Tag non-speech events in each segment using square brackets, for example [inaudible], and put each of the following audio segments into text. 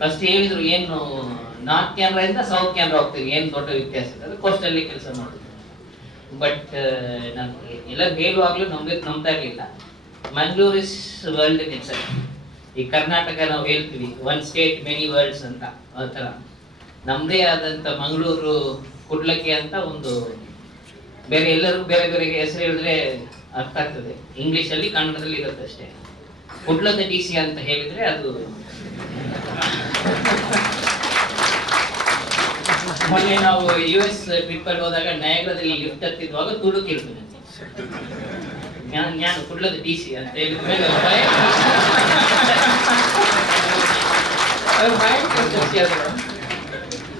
First ಹೇಳಿದ್ರು, ಏನು north camera ಇಂದ ಸೌತ್ ಕ್ಯಾಮ್ರಾ ಹೋಗ್ತೀವಿ, ಏನು ದೊಡ್ಡ ವ್ಯತ್ಯಾಸ ಅದು ಕೋಸ್ಟಲ್ಲಿ ಕೆಲಸ ಮಾಡಿದ್ರು ಬಟ್ ನಾನು ಎಲ್ಲ ಹೇಳುವಾಗಲೂ ನಮಗೆ ನಂಬ್ತಾ ಇರಲಿಲ್ಲ. ಮಂಗ್ಳೂರ್ ಇಸ್ ವರ್ಲ್ಡ್ ಕೆಲಸ. ಈ ಕರ್ನಾಟಕ ನಾವು ಹೇಳ್ತೀವಿ ಒನ್ ಸ್ಟೇಟ್ ಮೆನಿ ವರ್ಲ್ಡ್ಸ್ ಅಂತ, ಆ ಥರ. ನಮ್ಮದೇ ಆದಂಥ ಮಂಗಳೂರು ಕುಡ್ಲಕ್ಕೆ ಅಂತ ಒಂದು, ಬೇರೆ ಎಲ್ಲರೂ ಬೇರೆ ಬೇರೆ ಹೆಸರು ಹೇಳಿದ್ರೆ ಅರ್ಥ ಆಗ್ತದೆ. ಇಂಗ್ಲೀಷಲ್ಲಿ ಕನ್ನಡದಲ್ಲಿ ಇರುತ್ತೆ ಅಷ್ಟೇ. ಕುಡ್ಲದ ಡಿ ಸಿ ಅಂತ ಹೇಳಿದ್ರೆ ಅದು ಮೊನ್ನೆ ನಾವು ಯು ಎಸ್ ಪೀಪಲ್ ಅಲ್ಲಿ ಹೋದಾಗ ನಯಾಗ್ರದಲ್ಲಿ ಲಿಫ್ಟ್ ಹತ್ತಿದ್ವಾಗ ತುಡುಕ್ ಇರ್ತದೆ ನಾನು ನಾನು ಕುಡ್ಲದ ಡಿ ಸಿ ಅಂತ ಹೇಳಿದ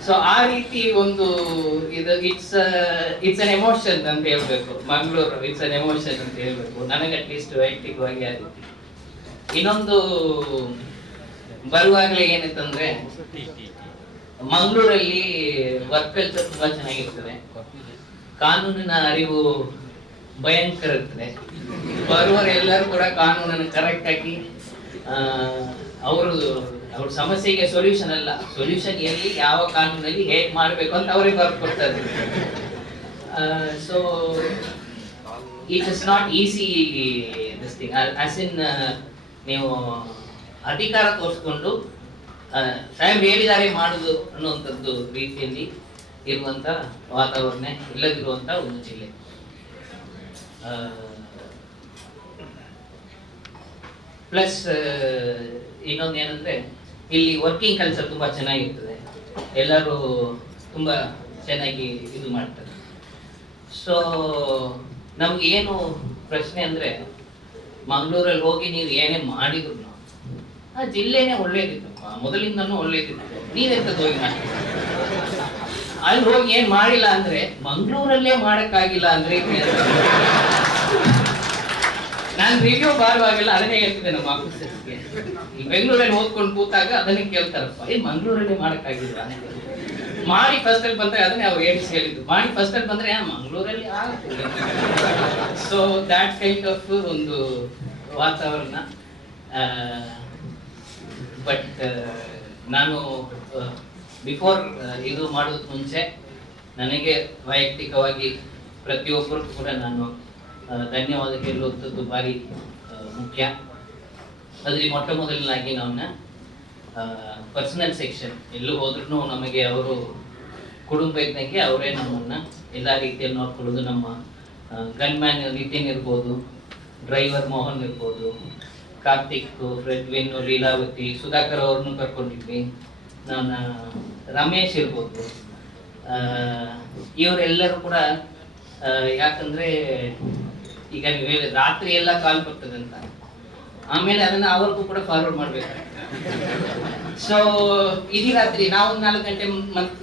ಸೊ ಆ ರೀತಿ ಒಂದು ಇದು ಇಟ್ಸ್ ಇಟ್ಸ್ ಅನ್ ಎಮೋಷನ್ ಅಂತ ಹೇಳ್ಬೇಕು. ಮಂಗಳೂರು ಇಟ್ಸ್ ಅನ್ ಎಮೋಷನ್ ಅಂತ ಹೇಳ್ಬೇಕು. ನನಗೆ ಅಟ್ಲೀಸ್ಟ್ ವೈಯಕ್ತಿಕವಾಗಿ ಆ ರೀತಿ. ಇನ್ನೊಂದು ಬರುವಾಗಲೇ ಏನಿತ್ತಂದ್ರೆ ಮಂಗಳೂರಲ್ಲಿ ವರ್ಕ್ ಕಲ್ಚರ್ ತುಂಬಾ ಚೆನ್ನಾಗಿರ್ತದೆ. ಕಾನೂನಿನ ಅರಿವು ಭಯಂಕರ ಇರ್ತದೆ. ಬರುವವರು ಎಲ್ಲರೂ ಕೂಡ ಕಾನೂನನ್ನು ಕರೆಕ್ಟ್ ಆಗಿ ಅವರು ಅವ್ರ ಸಮಸ್ಯೆಗೆ ಸೊಲ್ಯೂಷನ್ ಅಲ್ಲ. ಸೊಲ್ಯೂಷನ್ ಎಲ್ಲಿ ಯಾವ ಕಾನೂನಲ್ಲಿ ಹೇಗೆ ಮಾಡಬೇಕು ಅಂತ ಅವರೇ ಬರ್ಕ್ ಕೊಡ್ತಾರೆ. So it is not easy this thing as in ನೀವು ಅಧಿಕಾರ ತೋರಿಸ್ಕೊಂಡು ಸ್ವಯಂ ಹೇಳಿದಾರೆ ಮಾಡುದು ಅನ್ನುವಂಥದ್ದು ರೀತಿಯಲ್ಲಿ ಇರುವಂತ ವಾತಾವರಣ ಇಲ್ಲದಿರುವಂತ ಒಂದು ಜಿಲ್ಲೆ. ಪ್ಲಸ್ ಇನ್ನೊಂದು ಏನಂದ್ರೆ ಇಲ್ಲಿ ವರ್ಕಿಂಗ್ ಕಲ್ಚರ್ ತುಂಬಾ ಚೆನ್ನಾಗಿರ್ತದೆ. ಎಲ್ಲರೂ ತುಂಬಾ ಚೆನ್ನಾಗಿ ಇದು ಮಾಡ್ತಾರೆ. ಸೊ ನಮ್ಗೆ ಏನು ಪ್ರಶ್ನೆ ಅಂದ್ರೆ, ಮಂಗಳೂರಲ್ಲಿ ಹೋಗಿ ನೀವು ಏನೇ ಮಾಡಿದ್ರು ಆ ಜಿಲ್ಲೆನೇ ಒಳ್ಳೇದಿತ್ತು. ಮೊದಲಿಂದನೂ ಒಳ್ಳೇದಿತ್ತು. ನೀವೆಂತದ್ದು ಹೋಗಿ ಅಲ್ಲಿ ಹೋಗಿ ಏನ್ ಮಾಡಿಲ್ಲ ಅಂದ್ರೆ ಮಂಗಳೂರಲ್ಲೇ ಮಾಡಕ್ಕಾಗಿಲ್ಲ ಅಂದ್ರೆ ನಾನು ರಿವ್ಯೂ ಬಾರುವಾಗೆಲ್ಲ ಅದನ್ನೇ ಹೇಳ್ತಿದ್ದೆ ನಮ್ಮ ಆಫೀಸರ್ಸ್ಗೆ ಬೆಂಗಳೂರಲ್ಲಿ ಓದ್ಕೊಂಡು ಕೂತಾಗ ಅದನ್ನೇ ಕೇಳ್ತಾರಪ್ಪ, ಏ, ಮಂಗಳೂರಲ್ಲೇ ಮಾಡಕ್ಕಾಗಿಲ್ಲ. ಮಾಡಿ ಫಸ್ಟ್ ಅಲ್ಲಿ ಬಂದ್ರೆ ಅದನ್ನೇ ಅವ್ರು ಹೇಳಿ ಹೇಳಿದ್ದು. ಮಾಡಿ ಫಸ್ಟ್ ಅಲ್ಲಿ ಬಂದ್ರೆ ಮಂಗಳೂರಲ್ಲಿ ಆಗುತ್ತೆ. ಸೊ ದ್ಯಾಟ್ ಕೈಂಡ್ ಆಫ್ ಒಂದು ವಾತಾವರಣ ಬಟ್ ನಾನು ಬಿಫೋರ್ ಇದು ಮಾಡೋದಕ್ಕೆ ಮುಂಚೆ ನನಗೆ ವೈಯಕ್ತಿಕವಾಗಿ ಪ್ರತಿಯೊಬ್ಬರು ಕೂಡ ನಾನು ಧನ್ಯವಾದ ಹೇಳುವಂಥದ್ದು ಭಾರಿ ಮುಖ್ಯ. ಅದ್ರಲ್ಲಿ ಮೊಟ್ಟ ಮೊದಲನಾಗಿ ನಾವನ್ನ ಪರ್ಸನಲ್ ಸೆಕ್ಷನ್ ಎಲ್ಲೂ ಹೋದ್ರೂ ನಮಗೆ ಅವರು ಕುಟುಂಬ ಇದ್ದಂಗೆ ಅವರೇ ನಮ್ಮನ್ನ ಎಲ್ಲ ರೀತಿಯಲ್ಲಿ ನೋಡ್ಕೊಳ್ಳೋದು. ನಮ್ಮ ಗನ್ಮ್ಯಾನ್ ನಿತಿನ್ ಇರ್ಬೋದು, ಡ್ರೈವರ್ ಮೋಹನ್ ಇರ್ಬೋದು ಕಾರ್ತಿಕ್ ಫ್ರೆಡ್ವಿನ್ ಲೀಲಾವತಿ, ಸುಧಾಕರ್ ಅವ್ರನ್ನು ಕರ್ಕೊಂಡಿದ್ವಿ. ನನ್ನ ರಮೇಶ್ ಇರ್ಬೋದು. ಇವರೆಲ್ಲರೂ ಕೂಡ ಯಾಕಂದ್ರೆ ಈಗ ನೀವು ರಾತ್ರಿ ಎಲ್ಲ ಕಾಲ್ ಬರ್ತದೆ ಅಂತ ಆಮೇಲೆ ಅದನ್ನ ಅವ್ರಿಗೂ ಕೂಡ ಫಾರ್ವರ್ಡ್ ಮಾಡ್ಬೇಕು ಸೊ ಇಡೀ ರಾತ್ರಿ ನಾವು ನಾಲ್ಕು ಗಂಟೆ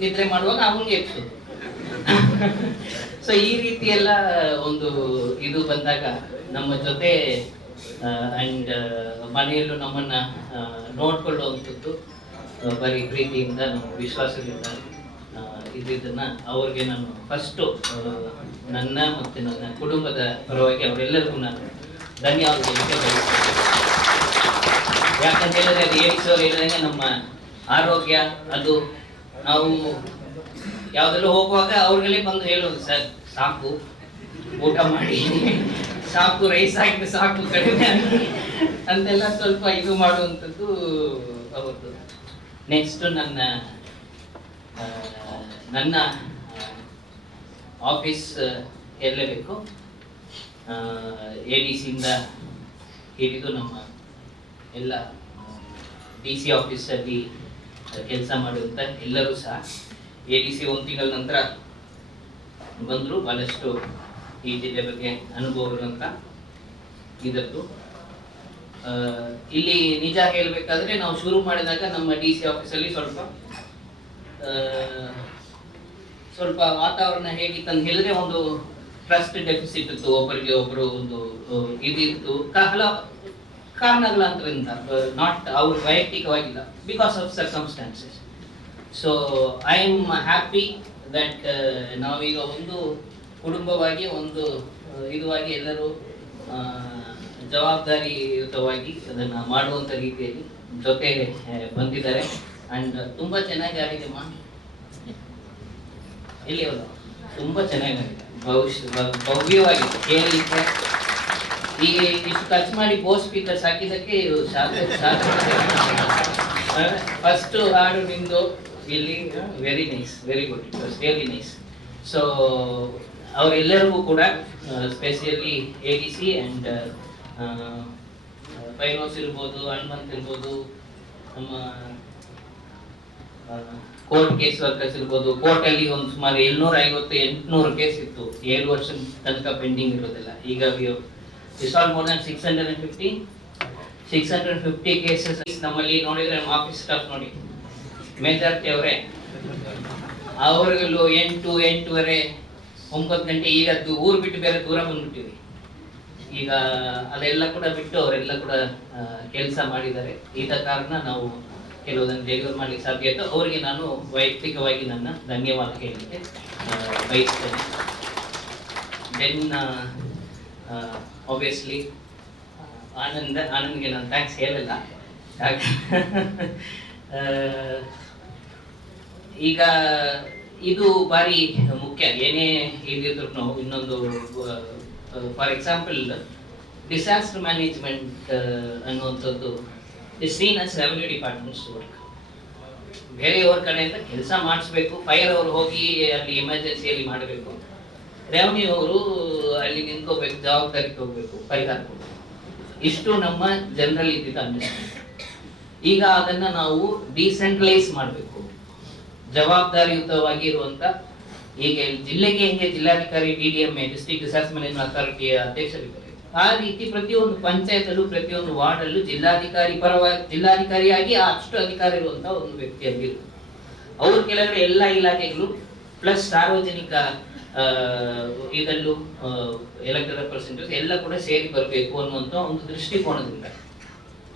ನಿದ್ರೆ ಮಾಡುವಾಗ ಅವನಿಗೆ ಎಪ್ಸೋದು ಸೊ ಈ ರೀತಿ ಎಲ್ಲ ಒಂದು ಇದು ಬಂದಾಗ ನಮ್ಮ ಜೊತೆ ಅಂಡ್ ಮನೆಯಲ್ಲೂ ನಮ್ಮನ್ನ ನೋಡ್ಕೊಳ್ಳುವಂಥದ್ದು ಆ, ಬರೀ ಪ್ರೀತಿಯಿಂದ ನಮ್ಮ ವಿಶ್ವಾಸದಿಂದ ಇದ್ದಿದ್ದನ್ನು ಅವ್ರಿಗೆ ನಾನು ಫಸ್ಟು ನನ್ನ ಮತ್ತು ನನ್ನ ಕುಟುಂಬದ ಪರವಾಗಿ ಅವರೆಲ್ಲರಿಗೂ ನಾನು ಧನ್ಯವಾದ ಯಾಕಂತ ಹೇಳಿದ್ರೆ ಅದು ಏರಿಸೋರು ಹೇಳಿದಂಗೆ ನಮ್ಮ ಆರೋಗ್ಯ ಅದು ನಾವು ಯಾವುದೆಲ್ಲ ಹೋಗುವಾಗ ಅವ್ರಿಗೆಲ್ಲೇ ಬಂದು ಹೇಳೋದು ಸರ್ ಸಾಕು ಊಟ ಮಾಡಿ. ಸಾಕು ರೈಸ್ ಹಾಕಿದ್ರೆ ಸಾಕು ಕಡಿಮೆ ಅಂತೆಲ್ಲ ಸ್ವಲ್ಪ ಇದು ಮಾಡುವಂಥದ್ದು ಅವತ್ತು ನೆಕ್ಸ್ಟ್ ನನ್ನ ನನ್ನ ಆಫೀಸ್ ಎಲ್ಲಬೇಕು ಎ ಡಿ ಸಿಯಿಂದ ಹಿಡಿದು ನಮ್ಮ ಎಲ್ಲ ಡಿ ಸಿ ಆಫೀಸಲ್ಲಿ ಕೆಲಸ ಮಾಡುವಂಥ ಎಲ್ಲರೂ ಸಹ ಎ ಡಿ ಸಿ ಒಂದು ತಿಂಗಳ ನಂತರ ಬಂದರು. ಭಾಳಷ್ಟು ಈ ಜಿಲ್ಲೆ ಬಗ್ಗೆ ಅನುಭವ ಇರುವಂಥ ಇದದ್ದು ಇಲ್ಲಿ ನಿಜ ಹೇಳಬೇಕಾದ್ರೆ ನಾವು ಶುರು ಮಾಡಿದಾಗ ನಮ್ಮ ಡಿ ಸಿ ಆಫೀಸಲ್ಲಿ ಸ್ವಲ್ಪ ಸ್ವಲ್ಪ ವಾತಾವರಣ ಹೇಗಿತ್ತು ಅಂತ ಹೇಳಿದ್ರೆ ಒಂದು ಟ್ರಸ್ಟ್ ಡೆಫಿಸಿಟ್ ಇತ್ತು, ಒಬ್ಬರಿಗೆ ಒಬ್ಬರು ಒಂದು ಇದಿತ್ತು ಕಹಲ ಕಾರಣಗಳಂತರಿಂದ ನಾಟ್ ಅವ್ರು ವೈಯಕ್ತಿಕವಾಗಿಲ್ಲ because of circumstances so I am happy that ನಾವೀಗ ಒಂದು ಕುಟುಂಬವಾಗಿ ಒಂದು ಇದುವಾಗಿ ಎಲ್ಲರೂ ಜವಾಬ್ದಾರಿಯುತವಾಗಿ ಅದನ್ನು ಮಾಡುವಂಥ ರೀತಿಯಲ್ಲಿ ಜೊತೆ ಬಂದಿದ್ದಾರೆ. ಅಂಡ್ ತುಂಬಾ ಚೆನ್ನಾಗಿ ಆಗಿದೆ ಇಲ್ಲಿ ಹೌದು ತುಂಬಾ ಚೆನ್ನಾಗಿ ಆಡಿದೆ ಭವಿಷ್ಯ ಭವ್ಯವಾಗಿ ಕೇಳಲಿಕ್ಕೆ ಈಗ ಇಷ್ಟು ಖರ್ಚು ಮಾಡಿ ಬೋಸ್ ಸ್ಪೀಕರ್ಸ್ ಹಾಕಿದ್ದಕ್ಕೆ ಫಸ್ಟ್ ಹಾಡು ನಿಮ್ಮದು ಇಲ್ಲಿ very nice very good it was really nice so ಅವರೆಲ್ಲರಿಗೂ ಕೂಡ specially A D C and ಫೈನೋಸ್ ಇರ್ಬೋದು, ಹನುಮಂತ್ ಇರ್ಬೋದು, ನಮ್ಮ ಕೋರ್ಟ್ ಕೇಸ್ ವರ್ಕರ್ಸ್ ಇರ್ಬೋದು. ಕೋರ್ಟ್ ಅಲ್ಲಿ ಒಂದು ಸುಮಾರು ಏಳ್ನೂರ ಐವತ್ತು ಎಂಟುನೂರು ಕೇಸ್ ಇತ್ತು. ಏಳು ವರ್ಷ ತನಕ ಪೆಂಡಿಂಗ್ ಇರೋದಿಲ್ಲ. ಈಗ resolve more than six hundred and fifty six hundred fifty cases ನಮ್ಮಲ್ಲಿ ನೋಡಿದ್ರೆ ನಮ್ಮ ಆಫೀಸ್ ಸ್ಟಾಫ್ ನೋಡಿ. ಮೇಜಾರ್ಟಿ ಅವರೇ. ಅವರಿಗಲ್ಲೂ ಎಂಟು, ಎಂಟೂವರೆ ಒಂಬತ್ತು ಗಂಟೆ ಈಗ ಊರು ಬಿಟ್ಟು ಬೇರೆ ದೂರ ಬಂದ್ಬಿಟ್ಟಿವಿ. ಈಗ ಅದೆಲ್ಲ ಕೂಡ ಬಿಟ್ಟು ಅವರೆಲ್ಲ ಕೂಡ ಕೆಲಸ ಮಾಡಿದ್ದಾರೆ. ಇದ ಕಾರಣ ನಾವು ಕೆಲವುದನ್ನು ಡೆಲಿವರ್ ಮಾಡಲಿಕ್ಕೆ ಸಾಧ್ಯ ಆಯಿತು. ಅವರಿಗೆ ನಾನು ವೈಯಕ್ತಿಕವಾಗಿ ನನ್ನ ಧನ್ಯವಾದ ಹೇಳಲಿಕ್ಕೆ ಬಯಸ್ತೇನೆ. ದೆನ್ ಆಬ್ವಿಯಸ್ಲಿ ಆನಂದ, ಆನಂದ್ಗೆ ನಾನು ಥ್ಯಾಂಕ್ಸ್ ಹೇಳಲ್ಲ. [laughs] ಈಗ ಇದು ಬಾರಿ ಮುಖ್ಯ. ಏನೇ ಇದಿದ್ರು ನಾವು ಇನ್ನೊಂದು ಫಾರ್ ಎಕ್ಸಾಂಪಲ್, ಡಿಸಾಸ್ಟರ್ ಮ್ಯಾನೇಜ್ಮೆಂಟ್ ಅನ್ನುವಂಥದ್ದು seen as revenue departments work ಬೇರೆಯವ್ರ ಕಡೆಯಿಂದ ಕೆಲಸ ಮಾಡಿಸ್ಬೇಕು ಫೈರ್ ಅವರು ಹೋಗಿ ಅಲ್ಲಿ ಎಮರ್ಜೆನ್ಸಿಯಲ್ಲಿ ಮಾಡಬೇಕು. ರೆವೆನ್ಯೂ ಅವರು ಅಲ್ಲಿ ನಿಂತ್ಕೋಬೇಕು, ಜವಾಬ್ದಾರಿಗೆ ಹೋಗ್ಬೇಕು, ಪರಿಹಾರ ಕೊಡಬೇಕು. ಇಷ್ಟು ನಮ್ಮ ಜನರಲ್ ಇದ್ದಿದ್ದ ಅಂಡರ್ಸ್ಟ್ಯಾಂಡಿಂಗ್ ಈಗ ಅದನ್ನು ನಾವು ಡಿಸೆಂಟ್ರಲೈಸ್ ಮಾಡಬೇಕು. ಜವಾಬ್ದಾರಿಯುತವಾಗಿ ಇರುವಂತ ಈಗ ಜಿಲ್ಲೆಗೆ ಹೇಗೆ ಜಿಲ್ಲಾಧಿಕಾರಿ, D D M A, district disaster management ಅಥಾರಿಟಿಯ ಅಧ್ಯಕ್ಷರಿದ್ದಾರೆ. ಆ ರೀತಿ ಪ್ರತಿಯೊಂದು ಪಂಚಾಯತಲ್ಲೂ ಪ್ರತಿಯೊಂದು ವಾರ್ಡಲ್ಲೂ ಜಿಲ್ಲಾಧಿಕಾರಿ ಪರವಾಗಿ, ಜಿಲ್ಲಾಧಿಕಾರಿಯಾಗಿ ಅಷ್ಟು ಅಧಿಕಾರ ಇರುವಂತಹ ಒಂದು ವ್ಯಕ್ತಿ ಆಗಿರ್ಬೇಕು ಅವ್ರ ಕೆಳಗಡೆ ಎಲ್ಲ ಇಲಾಖೆಗಳು ಪ್ಲಸ್ ಸಾರ್ವಜನಿಕ ಇದಲ್ಲೂ ಎಲೆಕ್ಟೆಡ್ ರೆಪ್ರೆಸೆಂಟೇಟಿವ್ಸ್ ಎಲ್ಲ ಕೂಡ ಸೇರಿ ಬರಬೇಕು ಅನ್ನುವಂಥ ಒಂದು ದೃಷ್ಟಿಕೋನದಿಂದ.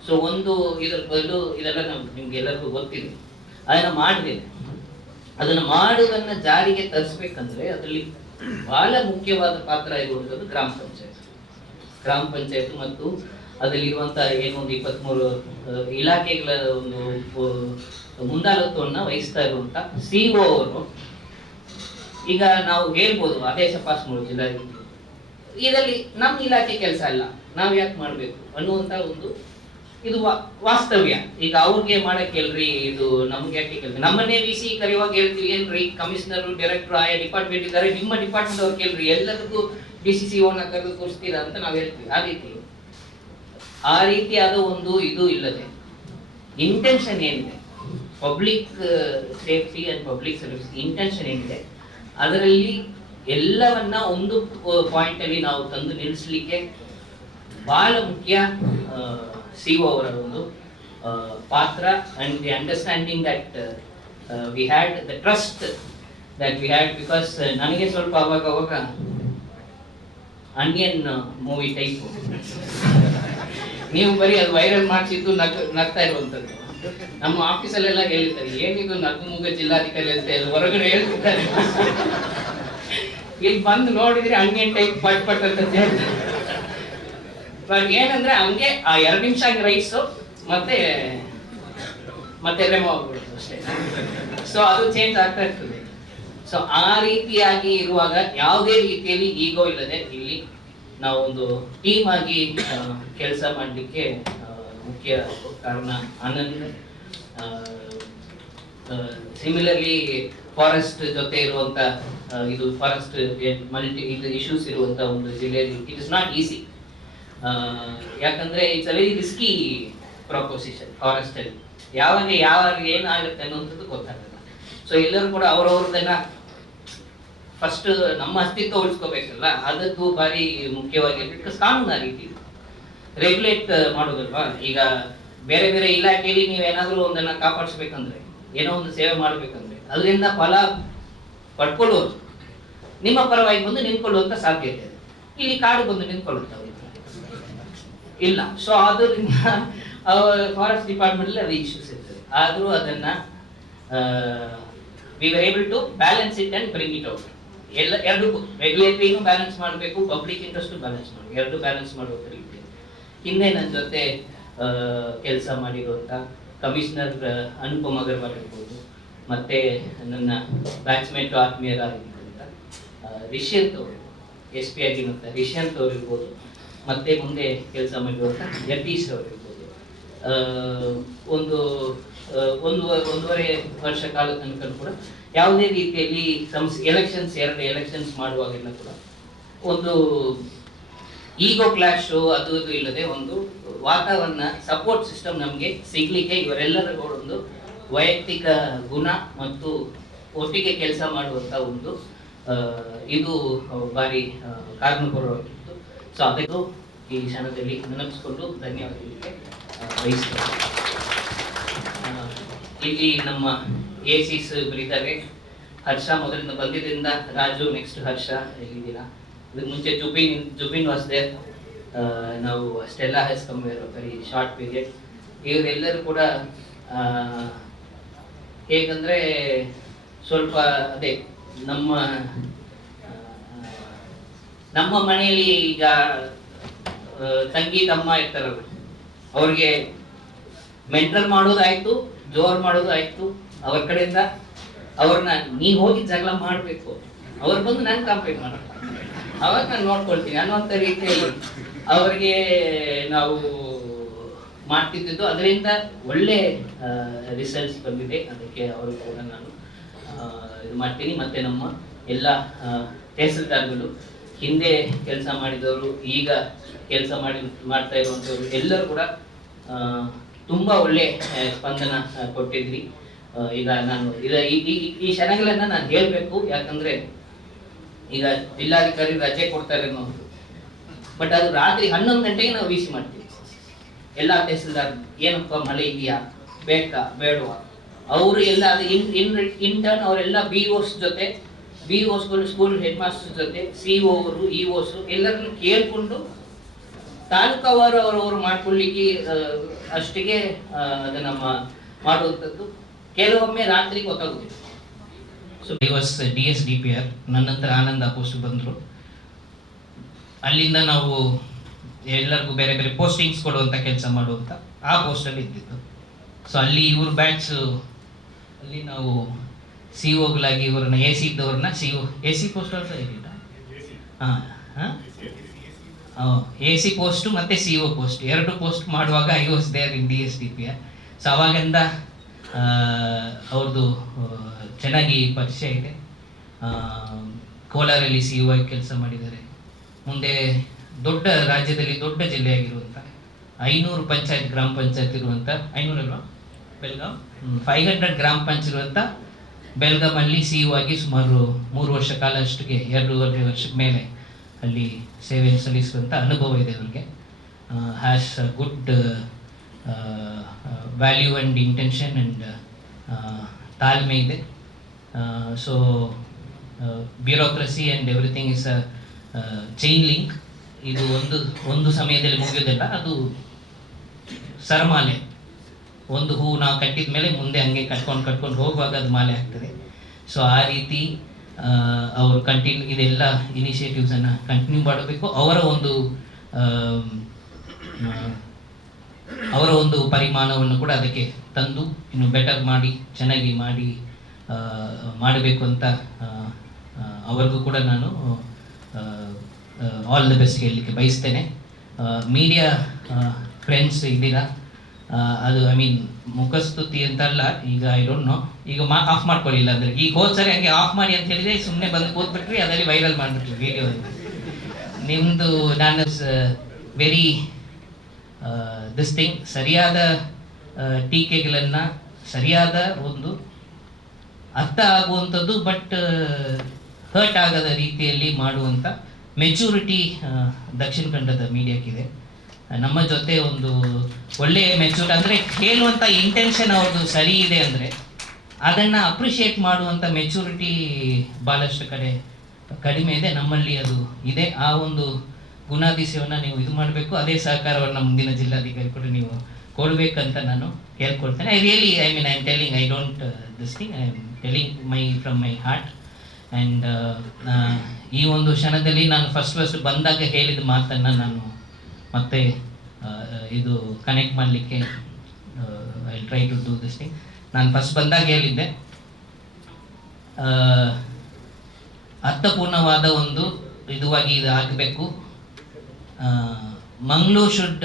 ಸೊ ಒಂದು ಇದರ ಬದಲು ಇದೆಲ್ಲ ನಮ್ಗೆ ಎಲ್ಲರಿಗೂ ಗೊತ್ತಿದೆ. ಅದನ್ನ ಮಾಡಿದ್ದೇನೆ. ಅದನ್ನ ಮಾಡುವುದನ್ನು ಜಾರಿಗೆ ತರಿಸ್ಬೇಕಂದ್ರೆ ಅದರಲ್ಲಿ ಬಹಳ ಮುಖ್ಯವಾದ ಪಾತ್ರ ಇರುವಂಥದ್ದು ಗ್ರಾಮ ಪಂಚಾಯತ್. ಗ್ರಾಮ ಪಂಚಾಯತ್ ಮತ್ತು ಅದರಲ್ಲಿರುವಂಥ ಏನೊಂದು ಆ, ಇಲಾಖೆಗಳ ಒಂದು ಮುಂದಾಳತ್ವವನ್ನು ವಹಿಸ್ತಾ ಸಿ ಒ ಅವರು. ಈಗ ನಾವು ಹೇಳ್ಬೋದು ಆದೇಶ ಪಾಸ್ ಮಾಡೋದು ಜಿಲ್ಲಾಧಿಕಾರಿ. ಇದರಲ್ಲಿ ನಮ್ಮ ಇಲಾಖೆ ಕೆಲಸ ಅಲ್ಲ ನಾವು ಯಾಕೆ ಮಾಡಬೇಕು ಅನ್ನುವಂಥ ಒಂದು ಇದು ವಾಸ್ತವ್ಯ. ಈಗ ಅವ್ರಿಗೆ ಮಾಡಕ್ ಹೇಳ್ರಿ, ಇದು ನಮ್ಗೆ ಯಾಕೆ ಕೆಲಸ ನಮ್ಮನ್ನೇ ವಿ ಸಿ ಕರೆಯುವಾಗ ಹೇಳ್ತೀವಿ, ಏನ್ರಿ? ಕಮಿಷನರ್ ಡೈರೆಕ್ಟರ್ ಆಯಾ ಡಿಪಾರ್ಟ್ಮೆಂಟ್ ಇದ್ದಾರೆ, ನಿಮ್ಮ ಡಿಪಾರ್ಟ್ಮೆಂಟ್ ಅವ್ರು ಕೇಳ್ರಿ. ಎಲ್ಲದಕ್ಕೂ ಡಿ ಸಿ ಸಿ ಓನ ಕರೆದು ಕೂರಿಸ್ತೀರಾ ಅಂತ ನಾವು ಹೇಳ್ತೀವಿ. ಆ ರೀತಿ. ಆ ರೀತಿಯಾದ ಒಂದು ಇದು ಇಲ್ಲದೆ. ಇಂಟೆನ್ಷನ್ ಏನಿದೆ? Public safety and public service intention ಏನಿದೆ? ಅದರಲ್ಲಿ ಎಲ್ಲವನ್ನ ಒಂದು ಪಾಯಿಂಟ್ ಅಲ್ಲಿ ನಾವು ತಂದು ನಿಲ್ಲಿಸಲಿಕ್ಕೆ ಬಹಳ ಮುಖ್ಯ ಸಿ ಅವರ ಒಂದು ಪಾತ್ರ and the understanding that we had the trust that we had because ನನಗೆ ಸ್ವಲ್ಪ ಅವಾಗ ಅವಾಗ ಅನಿಯನ್ ಮೂವಿ ಟೈಪ್ ನೀವು ಬರೀ ಅದು ವೈರಲ್ ಮಾಡಿಸಿದ್ದು ನಗ್, ನಗ್ತಾ ಇರುವಂಥದ್ದು. ನಮ್ಮ ಆಫೀಸಲ್ಲೆಲ್ಲ ಹೇಳಿರ್ತಾರೆ ಏನಿದು ನಗು ಮುಗ ಜಿಲ್ಲಾಧಿಕಾರಿ ಅಂತ ಹೇಳಿ ಹೊರಗಡೆ ಹೇಳ್ತಿದ್ದಾರೆ. ಇಲ್ಲಿ ಬಂದು ನೋಡಿದ್ರೆ ಅನಿಯನ್ ಟೈಪ್ ಪಟ್ ಪಟ್ ಅಂತ ಹೇಳ್ತಾರೆ. ಬಟ್ ಏನಂದ್ರೆ ಹಂಗೆ ಆ ಎರಡು ನಿಮಿಷ ಆಗಿ ರೈಸು ಮತ್ತೆ ಮತ್ತೆ ರೆಮೋ ಆಗ್ಬಿಡುತ್ತೆ ಅಷ್ಟೇ. ಸೊ ಅದು ಚೇಂಜ್ ಆಗ್ತಾ ಇರ್ತದೆ. ಸೊ ಆ ರೀತಿಯಾಗಿ ಇರುವಾಗ ಯಾವುದೇ ರೀತಿಯಲ್ಲಿ ಈಗೋ ಇಲ್ಲದೆ ಇಲ್ಲಿ ನಾವು ಒಂದು ಟೀಮ್ ಆಗಿ ಕೆಲಸ ಮಾಡಲಿಕ್ಕೆ ಮುಖ್ಯ ಕಾರಣ ಆನಂದ್. ಸಿಮಿಲರ್ಲಿ ಫಾರೆಸ್ಟ್ ಜೊತೆ ಇರುವಂತ ಇದು ಫಾರೆಸ್ಟ್ ಮಲ್ಟಿ ಇಶ್ಯೂಸ್ ಇರುವಂತ ಒಂದು ಜಿಲ್ಲೆಯಲ್ಲಿ ಇಟ್ ಇಸ್ ನಾಟ್ ಈಸಿ ಯಾಕಂದ್ರೆ it's a very risky proposition forest ಅಲ್ಲಿ. ಯಾವಾಗ ಯಾವಾಗ ಏನಾಗುತ್ತೆ ಅನ್ನುವಂಥದ್ದು ಗೊತ್ತಾಗಲ್ಲ. ಸೊ ಎಲ್ಲರೂ ಕೂಡ ಅವರವ್ರದನ್ನ ಫಸ್ಟ್ ನಮ್ಮ ಅಸ್ತಿತ್ವ ಉಳಿಸ್ಕೋಬೇಕಲ್ಲ, ಅದಕ್ಕೂ ಭಾರಿ ಮುಖ್ಯವಾಗಿ ಬಿಕಾಸ್ ಕಾನೂನು ರೀತಿ ರೆಗ್ಯುಲೇಟ್ ಮಾಡೋದಲ್ವಾ? ಈಗ ಬೇರೆ ಬೇರೆ ಇಲಾಖೆಯಲ್ಲಿ ನೀವೇನಾದ್ರೂ ಒಂದನ್ನ ಕಾಪಾಡಿಸ್ಬೇಕಂದ್ರೆ, ಏನೋ ಒಂದು ಸೇವೆ ಮಾಡಬೇಕಂದ್ರೆ, ಅದರಿಂದ ಫಲ ಪಡ್ಕೊಳ್ಳೋರು ನಿಮ್ಮ ಪರವಾಗಿ ಬಂದು ನಿಂತ್ಕೊಳ್ಳುವಂಥ ಸಾಧ್ಯತೆ ಇದೆ. ಇಲ್ಲಿ ಕಾಡು ಬಂದು ನಿಂತ್ಕೊಳ್ಳುತ್ತವೆ. ಇಲ್ಲ. ಸೊ ಅದರಿಂದ ಫಾರೆಸ್ಟ್ ಡಿಪಾರ್ಟ್ಮೆಂಟ್ ಅದು ಇಶ್ಯೂಸ್ ಇರ್ತದೆ ಆದರೂ ಅದನ್ನ we were able to balance it and bring it out ಎಲ್ಲ, ಎರಡು ರೆಗ್ಯುಲೇಟರಿನೂ ಬ್ಯಾಲೆನ್ಸ್ ಮಾಡಬೇಕು ಪಬ್ಲಿಕ್ ಇಂಟ್ರೆಸ್ಟ್ ಬ್ಯಾಲೆನ್ಸ್ ಮಾಡಬೇಕು. ಎರಡು ಬ್ಯಾಲೆನ್ಸ್ ರೀತಿ ಹಿಂದೆ ನನ್ನ ಜೊತೆ ಕೆಲಸ ಮಾಡಿರುವಂಥ ಕಮಿಷನರ್ ಅನುಪಮ್ ಅಗರ್ವಾಲ್ ಇರ್ಬೋದು, ಮತ್ತು ನನ್ನ ಬ್ಯಾಚ್ಮೇಟ್ ಆತ್ಮೀಯರಾಗಿದ್ದಂಥ ರಿಷ್ಯಂತ್ ರಿಷಿಯಂತ್ ಅವರು ಎಸ್ ಪಿ ಆಗಿರುವಂಥ ರಿಷ್ಯಂತ್ ಅವರು ಇರ್ಬೋದು. ಮತ್ತು ಮುಂದೆ ಕೆಲಸ ಮಾಡಿರುವಂಥ ಜಗದೀಶ್ ಅವರು ಒಂದು ಒಂದು ಒಂದೂವರೆ ವರ್ಷ ಕಾಲ ತನಕ ಕೂಡ ಯಾವುದೇ ರೀತಿಯಲ್ಲಿ ಸಂಸ್ ಎಲೆಕ್ಷನ್ಸ್ ಎರಡು ಎಲೆಕ್ಷನ್ಸ್ ಮಾಡುವಾಗೆಲ್ಲ ಕೂಡ ಒಂದು ಈಗೋ ಕ್ಲಾಶು ಅದು ಇದು ಇಲ್ಲದೆ ಒಂದು ವಾತಾವರಣ ಸಪೋರ್ಟ್ ಸಿಸ್ಟಮ್ ನಮಗೆ ಸಿಗ್ಲಿಕ್ಕೆ ಇವರೆಲ್ಲರ ಒಂದು ವೈಯಕ್ತಿಕ ಗುಣ ಮತ್ತು ಒಟ್ಟಿಗೆ ಕೆಲಸ ಮಾಡುವಂಥ ಒಂದು ಇದು ಭಾರಿ ಆ, ಕಾರಣಪರವಾಗಿತ್ತು ಸೊ ಅದಕ್ಕೂ ಈ ಕ್ಷಣದಲ್ಲಿ ನೆನಪಿಸ್ಕೊಂಡು ಧನ್ಯವಾದ ಇಲ್ಲಿ ನಮ್ಮ ಎ ಸಿಸ್ ಬರೀತಾರೆ. ಹರ್ಷ ಮೊದಲಿಂದ ಬಂದಿದ್ದರಿಂದ ರಾಜು ನೆಕ್ಸ್ಟ್ ಹರ್ಷ ಇಲ್ಲಿದ್ದೀರಾ. ಇದಕ್ಕೆ ಮುಂಚೆ ಜುಬಿನ್ ಜುಬಿನ್ ವಾಸ್ ದೇರ್ ನಾವು ಅಷ್ಟೆಲ್ಲ ಇರೋ ವೆರಿ ಶಾರ್ಟ್ ಪೀರಿಯಡ್ ಇವರೆಲ್ಲರೂ ಕೂಡ ಹೇಗಂದರೆ ಸ್ವಲ್ಪ, ಅದೇ ನಮ್ಮ ನಮ್ಮ ಮನೆಯಲ್ಲಿ ಈಗ ತಂಗಿ ತಮ್ಮ ಇರ್ತಾರಲ್ಲ, ಅವ್ರಿಗೆ ಮೆಂಟಲ್ ಮಾಡೋದಾಯ್ತು, ಜೋರ್ ಮಾಡೋದಾಯ್ತು, ಅವ್ರ ಕಡೆಯಿಂದ ಅವ್ರನ್ನ ನೀ ಹೋಗಿ ಜಗಳ ಮಾಡಬೇಕು. ಅವ್ರು ಬಂದು ನಾನು ಕಂಪ್ಲೇಂಟ್ ಮಾಡ ಅವಾಗ ನಾನು ನೋಡ್ಕೊಳ್ತೀನಿ. ಅನ್ನುವಂಥ ರೀತಿಯಲ್ಲಿ ಅವರಿಗೆ ನಾವು ಮಾಡ್ತಿದ್ದು ಅದರಿಂದ ಒಳ್ಳೆ ರಿಸಲ್ಟ್ಸ್ ಬಂದಿದೆ. ಅದಕ್ಕೆ ಅವರು ಕೂಡ ನಾನು ಇದು ಮಾಡ್ತೀನಿ. ಮತ್ತೆ ನಮ್ಮ ಎಲ್ಲ ತಹಸೀಲ್ದಾರ್ಗಳು ಹಿಂದೆ ಕೆಲಸ ಮಾಡಿದವರು, ಈಗ ಕೆಲಸ ಮಾಡಿ, ಮಾಡ್ತಾ ಇರುವಂಥವ್ರು ಎಲ್ಲರೂ ಕೂಡ ತುಂಬ ಒಳ್ಳೆ ಸ್ಪಂದನ ಕೊಟ್ಟಿದ್ರಿ. ಈಗ ನಾನು ಇದ ಈ- ಕ್ಷಣಗಳನ್ನ ನಾನು ಹೇಳಬೇಕು. ಯಾಕಂದ್ರೆ ಈಗ ಜಿಲ್ಲಾಧಿಕಾರಿ ರಜೆ ಕೊಡ್ತಾರೆ ಅನ್ನೋದು. ಬಟ್ ಅದು ರಾತ್ರಿ ಹನ್ನೊಂದು ಗಂಟೆಗೆ ನಾವು ವಿ ಸಿ ಮಾಡ್ತೀವಿ. ಎಲ್ಲ ತಹಸೀಲ್ದಾರ್, ಏನಪ್ಪ ಮಳೆ ಇದೆಯಾ? ಬೇಕಾ? ಬೇಡವಾ? ಅವರು ಎಲ್ಲ ಅದು ಇನ್ ಇನ್ ಇಂಟರ್ನ್ ಅವರೆಲ್ಲ ಬಿ ಓಸ್ ಜೊತೆ ಬಿ ಓಸ್ಗಳು ಸ್ಕೂಲ್ ಹೆಡ್ ಮಾಸ್ಟರ್ ಜೊತೆ ಸಿ ಅವರು ಇ ಓಸು ಎಲ್ಲರನ್ನು ಕೇಳಿಕೊಂಡು ತಾಲೂಕವಾರು ಅವರವರು ಮಾಡ್ಕೊಳ್ಳಿಕ್ಕೆ ಅಷ್ಟಿಗೆ ಅದು ನಮ್ಮ ಮಾಡುವಂಥದ್ದು. ಕೆಲವೊಮ್ಮೆ ರಾತ್ರಿ ಗೊತ್ತಾಗುತ್ತೆ so I was D S D P R ನನ್ನಂತರ Anand post ಬಂದರು. ಅಲ್ಲಿಂದ ನಾವು ಎಲ್ಲರಿಗೂ ಬೇರೆ ಬೇರೆ ಪೋಸ್ಟಿಂಗ್ಸ್ ಕೊಡುವಂಥ ಕೆಲಸ ಮಾಡುವಂಥ ಆ ಪೋಸ್ಟಲ್ಲಿ ಇದ್ದಿದ್ದು. ಸೊ ಅಲ್ಲಿ ಇವ್ರ ಬ್ಯಾಚ್ ಅಲ್ಲಿ ನಾವು ಸಿ ಒಗಳಾಗಿ ಇವ್ರನ್ನ A C ಇದ್ದವ್ರನ್ನ C O A C post ಅಂತ ಇರಲಿಲ್ಲ ಹಾಂ ಹಾಂ? ಎ ಸಿ ಪೋಸ್ಟ್ ಮತ್ತು ಸಿ ಒ ಪೋಸ್ಟ್ ಎರಡು ಪೋಸ್ಟ್ ಮಾಡುವಾಗ I was there in D S D P so ಅವಾಗಿಂದ ಅವ್ರದ್ದು ಚೆನ್ನಾಗಿ ಪರಿಚಯ ಇದೆ. ಕೋಲಾರಲ್ಲಿ ಸಿ ಒ ಕೆಲಸ ಮಾಡಿದ್ದಾರೆ. ಮುಂದೆ ದೊಡ್ಡ ರಾಜ್ಯದಲ್ಲಿ ದೊಡ್ಡ ಜಿಲ್ಲೆಯಾಗಿರುವಂಥ ಐನೂರು ಪಂಚಾಯತ್ ಗ್ರಾಮ ಪಂಚಾಯತ್ ಇರುವಂಥ ಐನೂರಲ್ವಾ? ಬೆಳಗಾವ್? ಫೈವ್ ಹಂಡ್ರೆಡ್ ಗ್ರಾಮ ಪಂಚಾಯತ್ ಇರುವಂಥ ಬೆಲ್ಗಾಮಲ್ಲಿ ಸಿ ಯು ಆಗಿ ಸುಮಾರು ಮೂರು ವರ್ಷ ಕಾಲ ಅಷ್ಟಿಗೆ ಎರಡೂವರೆ ವರ್ಷದ ಮೇಲೆ ಅಲ್ಲಿ ಸೇವೆ ಸಲ್ಲಿಸುವಂಥ ಅನುಭವ ಇದೆ ಅವ್ರಿಗೆ. Has good value and intention and ತಾಳ್ಮೆ ಇದೆ. So bureaucracy and everything is a chain link ಇದು ಒಂದು ಒಂದು ಸಮಯದಲ್ಲಿ ಮುಗಿಯೋದಿಲ್ಲ ಅದು ಸರಮಾಲೆ. ಒಂದು ಹೂವು ನಾವು ಕಟ್ಟಿದ ಮೇಲೆ ಮುಂದೆ ಹಂಗೆ ಕಟ್ಕೊಂಡು ಕಟ್ಕೊಂಡು ಹೋಗುವಾಗ ಅದು ಮಾಲೆ ಆಗ್ತದೆ ಸೊ ಆ ರೀತಿ ಅವರು ಕಂಟಿನ್ಯೂ ಇದೆಲ್ಲ ಇನಿಷಿಯೇಟಿವ್ಸನ್ನು ಕಂಟಿನ್ಯೂ ಮಾಡಬೇಕು. ಅವರ ಒಂದು ಅವರ ಒಂದು ಪರಿಮಾಣವನ್ನು ಕೂಡ ಅದಕ್ಕೆ ತಂದು ಇನ್ನು ಬೆಟರ್ ಮಾಡಿ, ಚೆನ್ನಾಗಿ ಮಾಡಿ ಮಾಡಬೇಕು ಅಂತ ಅವ್ರಿಗೂ ಕೂಡ ನಾನು ಆಲ್ ದ ಬೆಸ್ಟ್ ಹೇಳಲಿಕ್ಕೆ ಬಯಸ್ತೇನೆ. ಮೀಡಿಯಾ ಫ್ರೆಂಡ್ಸ್ ಇದ್ದೀರಾ? ಅದು ಐ ಮೀನ್ ಮುಖಸ್ತುತಿ ಅಂತಲ್ಲ, ಈಗ ಐ ಡೋಂಟ್ ನೋ ಈಗ ಮಾ ಆಫ್ ಮಾಡ್ಕೊಳ್ಳಿಲ್ಲ ಅಂದ್ರೆ. ಈಗ ಹೋದ್ ಸರಿ ಹಂಗೆ ಆಫ್ ಮಾಡಿ ಅಂತ ಹೇಳಿದ್ರೆ ಸುಮ್ಮನೆ ಬಂದು ಕೂತ್ಬಿಟ್ರಿ, ಅದರಲ್ಲಿ ವೈರಲ್ ಮಾಡಿಬಿಟ್ರಿ ವಿಡಿಯೋ ನಿಮ್ಮದು ನಾನು ವೆರಿ ದಿಸ್ ಥಿಂಗ್ ಸರಿಯಾದ ಟೀಕೆಗಳನ್ನು, ಸರಿಯಾದ ಒಂದು ಅರ್ಥ ಆಗುವಂಥದ್ದು ಬಟ್ ಹರ್ಟ್ ಆಗದ ರೀತಿಯಲ್ಲಿ ಮಾಡುವಂಥ ಮೆಚೂರಿಟಿ ದಕ್ಷಿಣ ಕನ್ನಡದ ಮೀಡಿಯಾಕ್ಕಿದೆ ನಮ್ಮ ಜೊತೆ ಒಂದು ಒಳ್ಳೆಯ ಮೆಚೂರ್ ಅಂದರೆ ಕೇಳುವಂಥ ಇಂಟೆನ್ಷನ್ ಅವ್ರದ್ದು ಸರಿ ಇದೆ ಅಂದರೆ ಅದನ್ನು ಅಪ್ರಿಷಿಯೇಟ್ ಮಾಡುವಂಥ ಮೆಚ್ಯೂರಿಟಿ ಭಾಳಷ್ಟು ಕಡೆ ಕಡಿಮೆ ಇದೆ. ನಮ್ಮಲ್ಲಿ ಅದು ಇದೆ. ಆ ಒಂದು ಗುಣಾದಿಶಯವನ್ನು ನೀವು ಇದು ಮಾಡಬೇಕು. ಅದೇ ಸಹಕಾರವನ್ನು ಮುಂದಿನ ಜಿಲ್ಲಾಧಿಕಾರಿ ಕೂಡ ನೀವು ಕೊಡಬೇಕಂತ ನಾನು ಕೇಳ್ಕೊಳ್ತೇನೆ I really I mean I am telling I don't this thing I am telling my from my heart and ಈ ಒಂದು ಕ್ಷಣದಲ್ಲಿ ನಾನು ಫಸ್ಟ್ ಫಸ್ಟ್ ಬಂದಾಗ ಹೇಳಿದ ಮಾತನ್ನು ನಾನು ಮತ್ತೆ ಇದು ಕನೆಕ್ಟ್ ಮಾಡಲಿಕ್ಕೆ I try to do this thing ನಾನು ಫಸ್ಟ್ ಬಂದಾಗ ಹೇಳಿದ್ದೆ. ಅರ್ಥಪೂರ್ಣವಾದ ಒಂದು ಇದುವಾಗಿ ಇದು ಆಗಬೇಕು Mangaluru should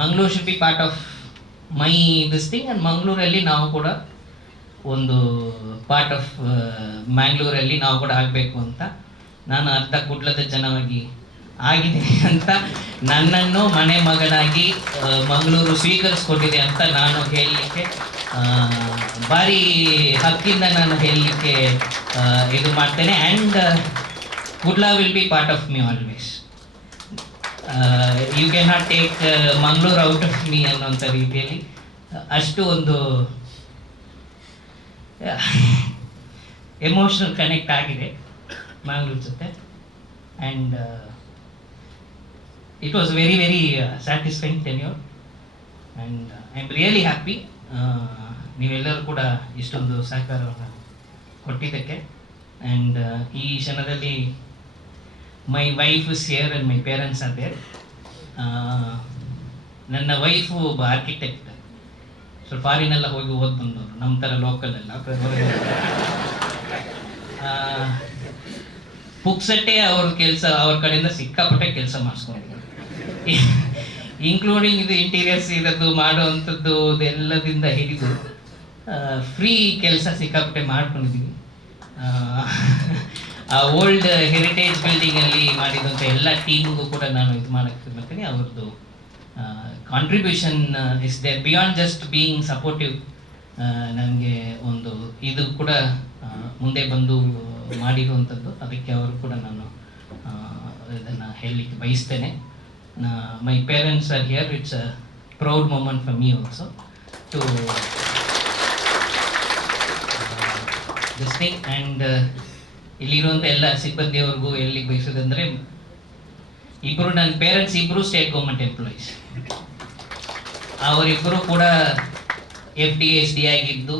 Mangaluru should be part of my this thing and ಮಂಗಳೂರಲ್ಲಿ ನಾವು ಕೂಡ ಒಂದು ಪಾರ್ಟ್ ಆಫ್ ಮ್ಯಾಂಗ್ಳೂರಲ್ಲಿ ನಾವು ಕೂಡ ಆಗಬೇಕು ಅಂತ. ನಾನು ಅರ್ಧ ಕುಡ್ಲದ ಜನವಾಗಿ ಆಗಿದ್ದೀನಿ ಅಂತ ನನ್ನನ್ನು ಮನೆ ಮಗನಾಗಿ ಮಂಗಳೂರು ಸ್ವೀಕರಿಸ್ಕೊಂಡಿದೆ ಅಂತ ನಾನು ಹೇಳಲಿಕ್ಕೆ ಭಾರಿ ಹಕ್ಕಿಂದ ನಾನು ಹೇಳಲಿಕ್ಕೆ ಇದು ಮಾಡ್ತೇನೆ. And Kudla will be part of me always you can not take Mangaluru out of me ಅನ್ನೋಂಥ ರೀತಿಯಲ್ಲಿ, ಅಷ್ಟು ಒಂದು ಎಮೋಷನಲ್ ಕನೆಕ್ಟ್ [laughs] ಆಗಿದೆ ಮಂಗಳೂರು ಜೊತೆ. And it was very very satisfying tenure. And I am really happy ನೀವೆಲ್ಲರೂ ಕೂಡ ಇಷ್ಟೊಂದು ಸಹಕಾರವನ್ನು ಕೊಟ್ಟಿದ್ದಕ್ಕೆ. ಆ್ಯಂಡ್ ಈ ಕ್ಷಣದಲ್ಲಿ my wife is here and my parents there ನನ್ನ ವೈಫು ಒಬ್ಬ ಆರ್ಕಿಟೆಕ್ಟ್ ಸ್ವಲ್ಪ ಫಾರಿನೆಲ್ಲ ಹೋಗಿ ಓದ್ ಬಂದವರು. ನಮ್ಮ ಥರ ಲೋಕಲೆಲ್ಲ ಪುಕ್ಸಟ್ಟೆ ಅವ್ರ ಕೆಲಸ, ಅವ್ರ ಕಡೆಯಿಂದ ಸಿಕ್ಕಾಪಟ್ಟೆ ಕೆಲಸ ಮಾಡಿಸ್ಕೊಂಡಿದ್ರು. ಇನ್ಕ್ಲೂಡಿಂಗ್ ಇದು ಇಂಟೀರಿಯರ್ಸ್ ಇರೋದು ಮಾಡುವಂಥದ್ದು ಅದೆಲ್ಲದಿಂದ ಹಿಡಿದು ಫ್ರೀ ಕೆಲಸ ಸಿಕ್ಕಾಪಟ್ಟೆ ಮಾಡ್ಕೊಂಡಿದ್ದೀವಿ ಆ, ಓಲ್ಡ್ ಹೆರಿಟೇಜ್ ಬಿಲ್ಡಿಂಗಲ್ಲಿ ಮಾಡಿದಂಥ ಎಲ್ಲ ಟೀಮ್ಗೂ ಕೂಡ ನಾನು ಇದು ಮಾಡೋಕ್ಕೆ ಬರ್ತೀನಿ. ಅವ್ರದ್ದು contribution is there beyond just being supportive ನನಗೆ ಒಂದು ಇದು ಕೂಡ ಮುಂದೆ ಬಂದು ಮಾಡಿರುವಂಥದ್ದು. ಅದಕ್ಕೆ ಅವರು ಕೂಡ ನಾನು ಇದನ್ನು ಹೇಳಲಿಕ್ಕೆ ಬಯಸ್ತೇನೆ. My parents are here it's a proud moment for me also to this thing and ಇಲ್ಲಿರುವಂಥ ಎಲ್ಲ ಸಿಬ್ಬಂದಿಯವ್ರಿಗೂ ಎಲ್ಲಿ ಬಯಸೋದಂದರೆ ಇಬ್ಬರು ನನ್ನ ಪೇರೆಂಟ್ಸ್ ಇಬ್ಬರು ಸ್ಟೇಟ್ ಗೌರ್ಮೆಂಟ್ ಎಂಪ್ಲಾಯೀಸ್ ಅವರಿಬ್ಬರು ಕೂಡ ಎಫ್ ಡಿ ಎಸ್ ಡಿ ಆಗಿದ್ದು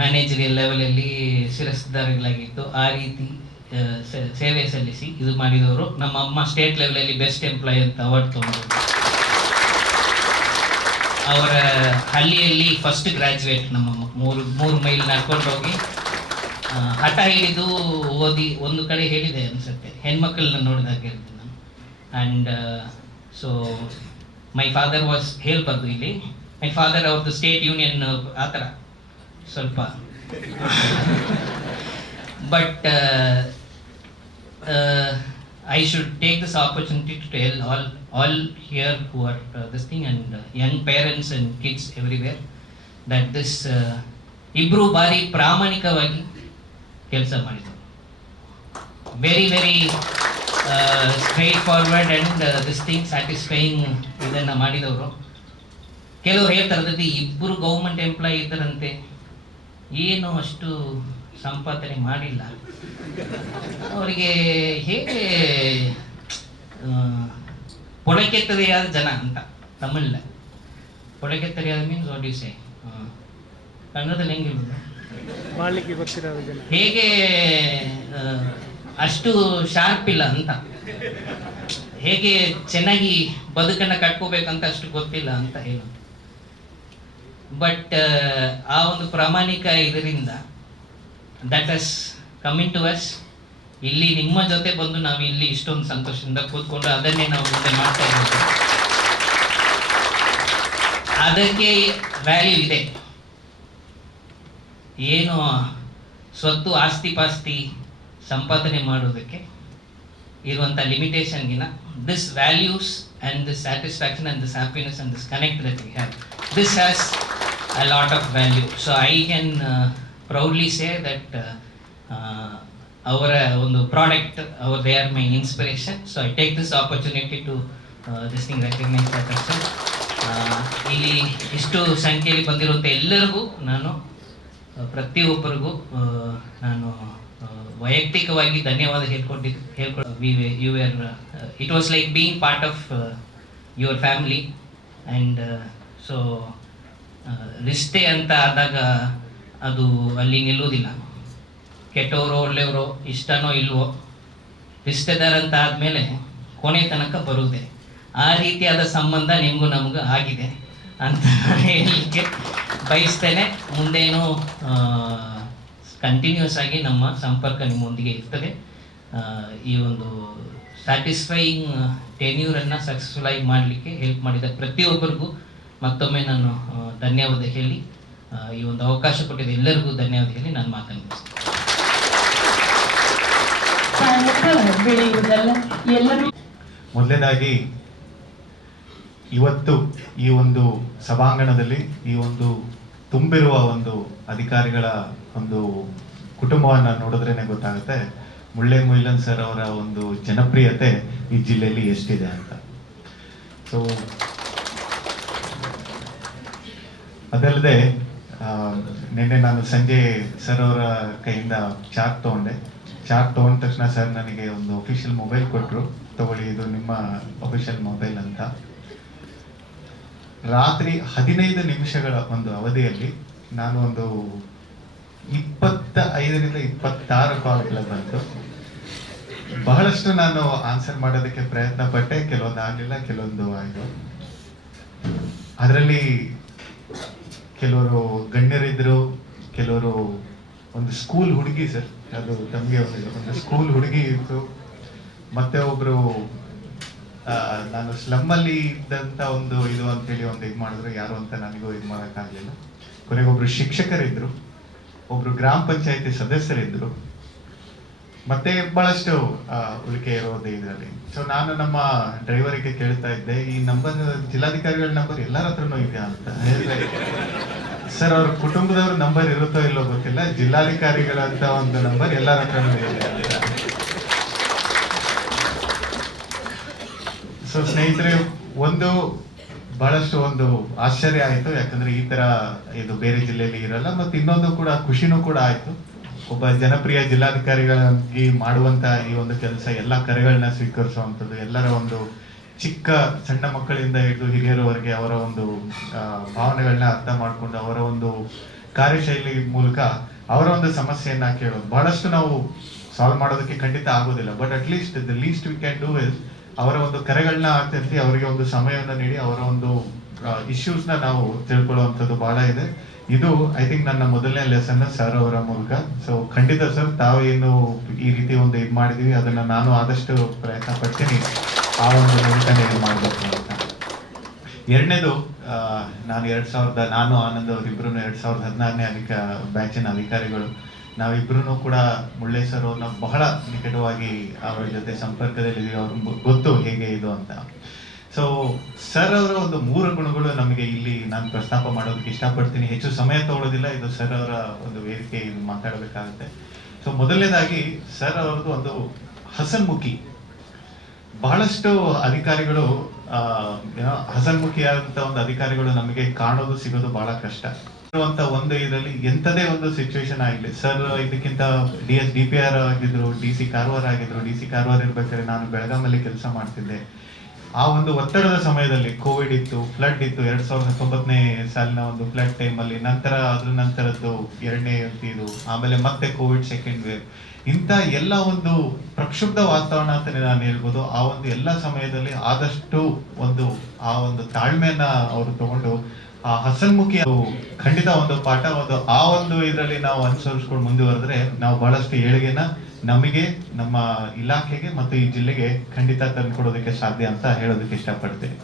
ಮ್ಯಾನೇಜರಿಯಲ್ ಲೆವೆಲಲ್ಲಿ ಶಿರಸ್ದಾರಗಳಾಗಿದ್ದು, ಆ ರೀತಿ ಸೇವೆ ಸಲ್ಲಿಸಿ ಇದು ಮಾಡಿದವರು ನಮ್ಮ ಅಮ್ಮ ಸ್ಟೇಟ್ ಲೆವೆಲಲ್ಲಿ ಬೆಸ್ಟ್ ಎಂಪ್ಲಾಯ್ ಅಂತ ಅವಾರ್ಡ್ ತೊಗೊಂಡು. ಅವರ ಹಳ್ಳಿಯಲ್ಲಿ ಫಸ್ಟ್ ಗ್ರ್ಯಾಜುಯೇಟ್ ನಮ್ಮಮ್ಮ ಮೂರು ಮೂರು ಮೈಲ್ ನಡ್ಕೊಂಡು ಹೋಗಿ ಹಠ ಹಿಡಿದು ಓದಿ ಒಂದು ಕಡೆ ಹೇಳಿದೆ ಅನ್ಸುತ್ತೆ. ಹೆಣ್ಮಕ್ಳನ್ನ ನೋಡಿದಾಗ ಹೇಳಿದೆ ನಾನು. And so my father was ಹೇಳ್ಬಾರ್ದು ಇಲ್ಲಿ. ಮೈ ಫಾದರ್ ಅವ್ರದ್ದು ಸ್ಟೇಟ್ ಯೂನಿಯನ್ ಆ ಥರ. ಸ್ವಲ್ಪ. [laughs] But I should take this opportunity to tell all all here who are this thing and young parents and kids everywhere that this ಇಬ್ಬರು ಭಾರಿ ಪ್ರಾಮಾಣಿಕವಾಗಿ ಕೆಲಸ ಮಾಡಿದರು. Very very straightforward and this thing satisfying ಇದನ್ನು ಮಾಡಿದವರು. ಕೆಲವರು ಹೇಳ್ತಾರೆ ಇಬ್ಬರು ಗೌರ್ಮೆಂಟ್ ಎಂಪ್ಲಾಯ್ ಇದ್ದಾರಂತೆ. ಏನು ಅಷ್ಟು ಸಂಪಾದನೆ ಮಾಡಿಲ್ಲ. ಅವರಿಗೆ ಹೇಗೆ ಪೊಳಕೆತ್ತದೆಯಾದ ಜನ ಅಂತ ತಮಿಳ್ನ. ಪೊಳಕೆತ್ತದೆಯಾದ ಮೀನ್ಸ್ ವಾಟ್ ಯು ಸೇ ಕನ್ನಡದಲ್ಲಿ ಹೆಂಗೆ ಮಾಡಲಿಕ್ಕೆ ಮಾಡ್ಲಿಕ್ಕೆ ಗೊತ್ತಿರೋದು ಜನ. ಹೇಗೆ ಅಷ್ಟು ಶಾರ್ಪ್ ಇಲ್ಲ ಅಂತ. ಹೇಗೆ ಚೆನ್ನಾಗಿ ಬದುಕನ್ನು ಕಟ್ಕೋಬೇಕಂತ ಅಷ್ಟು ಗೊತ್ತಿಲ್ಲ ಅಂತ ಹೇಳೋದು ಬಟ್ ಆ ಒಂದು ಪ್ರಾಮಾಣಿಕ ಇದರಿಂದ that us coming to us ಇಲ್ಲಿ ನಿಮ್ಮ ಜೊತೆ ಬಂದು ನಾವು ಇಲ್ಲಿ ಇಷ್ಟೊಂದು ಸಂತೋಷದಿಂದ ಕೂತ್ಕೊಂಡು ಅದನ್ನೇ ನಾವು ಮುಂದೆ ಮಾಡ್ತಾ ಇದ್ದೀವಿ ಅದಕ್ಕೆ ವ್ಯಾಲ್ಯೂ ಇದೆ. ಏನು ಸ್ವತ್ತು ಆಸ್ತಿ ಪಾಸ್ತಿ ಸಂಪಾದನೆ ಮಾಡೋದಕ್ಕೆ ಇರುವಂಥ ಲಿಮಿಟೇಷನ್ಗಿನ this values and this satisfaction and this happiness and this connect this has a lot of value so I can proudly say that ಅವರ ಒಂದು product hour they are my inspiration so I take this opportunity to this thing recognise person ಇಲ್ಲಿ ಇಷ್ಟು ಸಂಖ್ಯೆಯಲ್ಲಿ ಬಂದಿರುವಂಥ ಎಲ್ಲರಿಗೂ ನಾನು ಪ್ರತಿಯೊಬ್ಬರಿಗೂ ನಾನು ವೈಯಕ್ತಿಕವಾಗಿ ಧನ್ಯವಾದ ಹೇಳ್ಕೊಂಡಿದ್ದು we you are it was like being part of your family and so ರಿಶ್ತೆ ಅಂತ ಆದಾಗ ಅದು ಅಲ್ಲಿ ನಿಲ್ಲುವುದಿಲ್ಲ. ಕೆಟ್ಟವರು ಒಳ್ಳೆಯವರು ಇಷ್ಟನೋ ಇಲ್ವೋ ರಿಶ್ತೆದಾರ ಆದಮೇಲೆ ಕೊನೆ ತನಕ ಬರುವುದೇ. ಆ ರೀತಿಯಾದ ಸಂಬಂಧ ನಿಮಗೂ ನಮಗೂ ಆಗಿದೆ ಅಂತ ಹೇಳಲಿಕ್ಕೆ ಬಯಸ್ತೇನೆ. ಮುಂದೇನು ಕಂಟಿನ್ಯೂಸ್ ಆಗಿ ನಮ್ಮ ಸಂಪರ್ಕ ನಿಮ್ಮೊಂದಿಗೆ ಇರ್ತದೆ. ಈ ಒಂದು ಸ್ಯಾಟಿಸ್ಫೈಯಿಂಗ್ ಟೆನ್ಯೂರನ್ನು ಸಕ್ಸಸ್ಫುಲ್ ಆಗಿ ಮಾಡಲಿಕ್ಕೆ ಹೆಲ್ಪ್ ಮಾಡಿದ ಪ್ರತಿಯೊಬ್ಬರಿಗೂ ಮತ್ತೊಮ್ಮೆ ನಾನು ಧನ್ಯವಾದ ಹೇಳಿ. ಈ ಒಂದು ಅವಕಾಶ ಕೊಟ್ಟಿದ್ದ ಎಲ್ಲರಿಗೂ ಧನ್ಯವಾದ ಹೇಳಿ ನಾನು ಮಾತನ್ನು ಮೊದಲನೇದಾಗಿ, ಇವತ್ತು ಈ ಒಂದು ಸಭಾಂಗಣದಲ್ಲಿ ಈ ಒಂದು ತುಂಬಿರುವ ಒಂದು ಅಧಿಕಾರಿಗಳ ಒಂದು ಕುಟುಂಬವನ್ನು ನೋಡಿದ್ರೇನೆ ಗೊತ್ತಾಗುತ್ತೆ. ಮುಳ್ಳೆ ಮೊಯ್ಲನ್ ಸರ್ ಅವರ ಒಂದು ಜನಪ್ರಿಯತೆ ಈ ಜಿಲ್ಲೆಯಲ್ಲಿ ಎಷ್ಟಿದೆ ಅಂತ. ಸೊ ಅದಲ್ಲದೆ ನಿನ್ನೆ ನಾನು ಸಂಜೆ ಸರ್ ಅವರ ಕೈಯಿಂದ ಚಾರ್ಟ್ ತಗೊಂಡೆ. ಚಾರ್ಟ್ ತಗೊಂಡ ತಕ್ಷಣ ಸರ್ ನನಗೆ ಒಂದು ಅಫಿಷಿಯಲ್ ಮೊಬೈಲ್ ಕೊಟ್ಟರು ತಗೊಳ್ಳಿ, ಇದು ನಿಮ್ಮ ಅಫಿಷಿಯಲ್ ಮೊಬೈಲ್ ಅಂತ. ರಾತ್ರಿ ಹದಿನೈದು ನಿಮಿಷಗಳ ಒಂದು ಅವಧಿಯಲ್ಲಿ ನಾನು ಒಂದು ಇಪ್ಪತ್ತ ಐದರಿಂದ ಇಪ್ಪತ್ತಾರು ಕಾಲ್ಗಳ ಬಂತು. ಬಹಳಷ್ಟು ನಾನು ಆನ್ಸರ್ ಮಾಡೋದಕ್ಕೆ ಪ್ರಯತ್ನ ಪಟ್ಟೆ. ಕೆಲವೊಂದು ಆಗಲಿಲ್ಲ, ಕೆಲವೊಂದು ಆಯಿತು ಅದರಲ್ಲಿ ಕೆಲವರು ಗಣ್ಯರಿದ್ರು, ಕೆಲವರು ಒಂದು ಸ್ಕೂಲ್ ಹುಡುಗಿ ಸರ್ ಅದು ತಮಗೆ ಒಂದು ಸ್ಕೂಲ್ ಹುಡುಗಿ ಇತ್ತು. ಮತ್ತೆ ಒಬ್ರು ನಾನು ಸ್ಲಮ್ಮಲ್ಲಿ ಇದ್ದಂತ ಒಂದು ಇದು ಅಂತೇಳಿ ಒಂದು ಇದು ಮಾಡಿದ್ರು. ಯಾರು ಅಂತ ನನಗೂ ಇದು ಮಾಡೋಕ್ಕಾಗಲಿಲ್ಲ. ಕೊನೆಗೆ ಒಬ್ರು ಶಿಕ್ಷಕರಿದ್ರು. ಒಬ್ರು ಗ್ರಾಮ ಪಂಚಾಯತಿ ಸದಸ್ಯರಿದ್ರು. ಮತ್ತೆ ಬಹಳಷ್ಟು ಉಳಿಕೆ ಇರೋದು ಇದರಲ್ಲಿ. ಸೊ ನಾನು ನಮ್ಮ ಡ್ರೈವರಿಗೆ ಕೇಳ್ತಾ ಇದ್ದೆ, ಈ ನಂಬರ್ ಜಿಲ್ಲಾಧಿಕಾರಿಗಳ ನಂಬರ್ ಎಲ್ಲರ ಹತ್ರನೂ ಇದೆಯಾ ಅಂತ ಸರ್ ಅವ್ರ ಕುಟುಂಬದವ್ರ ನಂಬರ್ ಇರುತ್ತೋ ಇಲ್ಲೋ ಗೊತ್ತಿಲ್ಲ, ಜಿಲ್ಲಾಧಿಕಾರಿಗಳಂತ ಒಂದು ನಂಬರ್ ಎಲ್ಲರ ಹತ್ರನೂ ಇದೆ ಸೊ ಸ್ನೇಹಿತರೆ, ಒಂದು, ಬಹಳಷ್ಟು ಒಂದು ಆಶ್ಚರ್ಯ ಆಯಿತು, ಯಾಕಂದ್ರೆ ಈ ತರ ಇದು ಬೇರೆ ಜಿಲ್ಲೆಯಲ್ಲಿ ಇರಲ್ಲ ಮತ್ತೆ ಇನ್ನೊಂದು ಕೂಡ, ಖುಷಿನೂ ಕೂಡ ಆಯ್ತು. ಒಬ್ಬ ಜನಪ್ರಿಯ ಜಿಲ್ಲಾಧಿಕಾರಿಗಳಾಗಿ ಮಾಡುವಂತ ಈ ಒಂದು ಕೆಲಸ, ಎಲ್ಲ ಕರೆಗಳನ್ನ ಸ್ವೀಕರಿಸುವಂಥದ್ದು, ಎಲ್ಲರ ಒಂದು ಚಿಕ್ಕ ಸಣ್ಣ ಮಕ್ಕಳಿಂದ ಹಿಡಿದು ಹಿರಿಯರವರೆಗೆ ಅವರ ಒಂದು ಭಾವನೆಗಳನ್ನ ಅರ್ಥ ಮಾಡಿಕೊಂಡು ಅವರ ಒಂದು ಕಾರ್ಯಶೈಲಿ ಮೂಲಕ ಅವರ ಒಂದು ಸಮಸ್ಯೆಯನ್ನ ಕೇಳೋದು. ಬಹಳಷ್ಟು ನಾವು ಸಾಲ್ವ್ ಮಾಡೋದಕ್ಕೆ ಖಂಡಿತ ಆಗೋದಿಲ್ಲ. But at least the least we can do is ಅವರ ಒಂದು ಕರೆಗಳನ್ನ ಆಚರಿಸಿ ಅವರಿಗೆ ಒಂದು ಸಮಯವನ್ನು ನೀಡಿ ಅವರ ಒಂದು ಇಶ್ಯೂಸ್ನ ನಾವು ತಿಳ್ಕೊಳ್ಳುವಂಥದ್ದು ಬಹಳ ಇದೆ. ಇದು ಐ ಥಿಂಕ್ ನನ್ನ ಮೊದಲನೇ ಲೆಸನ್ ಸರ್ ಅವರ ಮೂಲಕ. ಸೊ ಖಂಡಿತ ಸರ್ ತಾವು ಏನು ಈ ರೀತಿ ಒಂದು ಇದು ಮಾಡಿದೀವಿ, ಅದನ್ನ ನಾನು ಆದಷ್ಟು ಪ್ರಯತ್ನ ಪಡ್ತೀನಿ. ಆ ಒಂದು ನಿಟ್ಟಿನಲ್ಲಿ ಇದು ಮಾಡಬೇಕು ಅಂತ. ಎರಡನೇದು ನಾನು ಎರಡ್ ಸಾವಿರದ, ನಾನು ಆನಂದ್ ಅವರಿಬ್ರು ಎರಡು ಸಾವಿರದ ಹದಿನಾರನೇ ಅಧಿಕ ಬ್ಯಾಚಿನ ಅಧಿಕಾರಿಗಳು. ನಾವಿಬ್ರು ಕೂಡ ಮುಳ್ಳೆ ಸರ್ ಅವ್ರನ್ನ ಬಹಳ ನಿಕಟವಾಗಿ ಅವರ ಜೊತೆ ಸಂಪರ್ಕದಲ್ಲಿದ್ದೀವಿ. ಅವ್ರಿಗೆ ಗೊತ್ತು ಹೇಗೆ ಇದು ಅಂತ. ಸೊ ಸರ್ ಅವರ ಒಂದು ಮೂರು ಗುಣಗಳು ನಮಗೆ ಇಲ್ಲಿ ನಾನು ಪ್ರಸ್ತಾಪ ಮಾಡೋದಕ್ಕೆ ಇಷ್ಟಪಡ್ತೀನಿ. ಹೆಚ್ಚು ಸಮಯ ತಗೊಳ್ಳೋದಿಲ್ಲ ಇದು ಸರ್ ಅವರ ಒಂದು ವೇದಿಕೆ ಇದು ಮಾತಾಡಬೇಕಾಗುತ್ತೆ. ಸೊ ಮೊದಲನೇದಾಗಿ ಸರ್ ಅವ್ರದ್ದು ಒಂದು ಹಸನ್ಮುಖಿ. ಬಹಳಷ್ಟು ಅಧಿಕಾರಿಗಳು ಹಸನ್ಮುಖಿಯಾದಂಥ ಏನೋ ಹಸನ್ಮುಖಿಯಾದಂತ ಒಂದು ಅಧಿಕಾರಿಗಳು ನಮಗೆ ಕಾಣೋದು, ಸಿಗೋದು ಬಹಳ ಕಷ್ಟ. ಇರುವಂತ ಒಂದು ಇದರಲ್ಲಿ ಎಂತದೇ ಒಂದು ಸಿಚುವೇಶನ್ ಆಗಲಿ ಸರ್ ಇದಕ್ಕಿಂತ D S D P R ಆಗಿದ್ರು ಡಿ ಸಿ ಕಾರವಾರ ಆಗಿದ್ರು ಡಿ ಸಿ ಕಾರವಾರ ಇರ್ಬೇಕಾದ್ರೆ ನಾನು ಬೆಳಗಾಮಲ್ಲಿ ಕೆಲಸ ಮಾಡ್ತಿದ್ದೆ. ಆ ಒಂದು ಒತ್ತಡದ ಸಮಯದಲ್ಲಿ ಕೋವಿಡ್ ಇತ್ತು ಫ್ಲಡ್ ಇತ್ತು, ಎರಡ್ ಸಾವಿರದ ಹತ್ತೊಂಬತ್ತನೇ ಸಾಲಿನ ಒಂದು ಫ್ಲಡ್ ಟೈಮ್ ಅಲ್ಲಿ, ನಂತರ ಅದ್ರ ನಂತರದ್ದು ಎರಡನೇ ಇದು, ಆಮೇಲೆ ಮತ್ತೆ ಕೋವಿಡ್ ಸೆಕೆಂಡ್ ವೇವ್ ಇಂಥ ಎಲ್ಲ ಒಂದು ಪ್ರಕ್ಷುಬ್ಧ ವಾತಾವರಣ ಅಂತಲೇ ನಾನು ಹೇಳ್ಬೋದು, ಆ ಒಂದು ಎಲ್ಲ ಸಮಯದಲ್ಲಿ ಆದಷ್ಟು ಒಂದು, ಆ ಒಂದು ತಾಳ್ಮೆಯನ್ನ ಅವರು ತಗೊಂಡು ಆ ಹಸನ್ಮುಖಿ ಖಂಡಿತ ಒಂದು ಪಾಠ, ಒಂದು ಆ ಒಂದು ಇದರಲ್ಲಿ ನಾವು ಅನುಸರಿಸ್ಕೊಂಡು ಮುಂದುವರೆದ್ರೆ ನಾವು ಬಹಳಷ್ಟು ಏಳಿಗೆನ ನಮಗೆ, ನಮ್ಮ ಇಲಾಖೆಗೆ ಮತ್ತು ಈ ಜಿಲ್ಲೆಗೆ ಖಂಡಿತ ತಂದುಕೊಡೋದಕ್ಕೆ ಸಾಧ್ಯ ಅಂತ ಹೇಳೋದಕ್ಕೆ ಇಷ್ಟಪಡ್ತೇನೆ.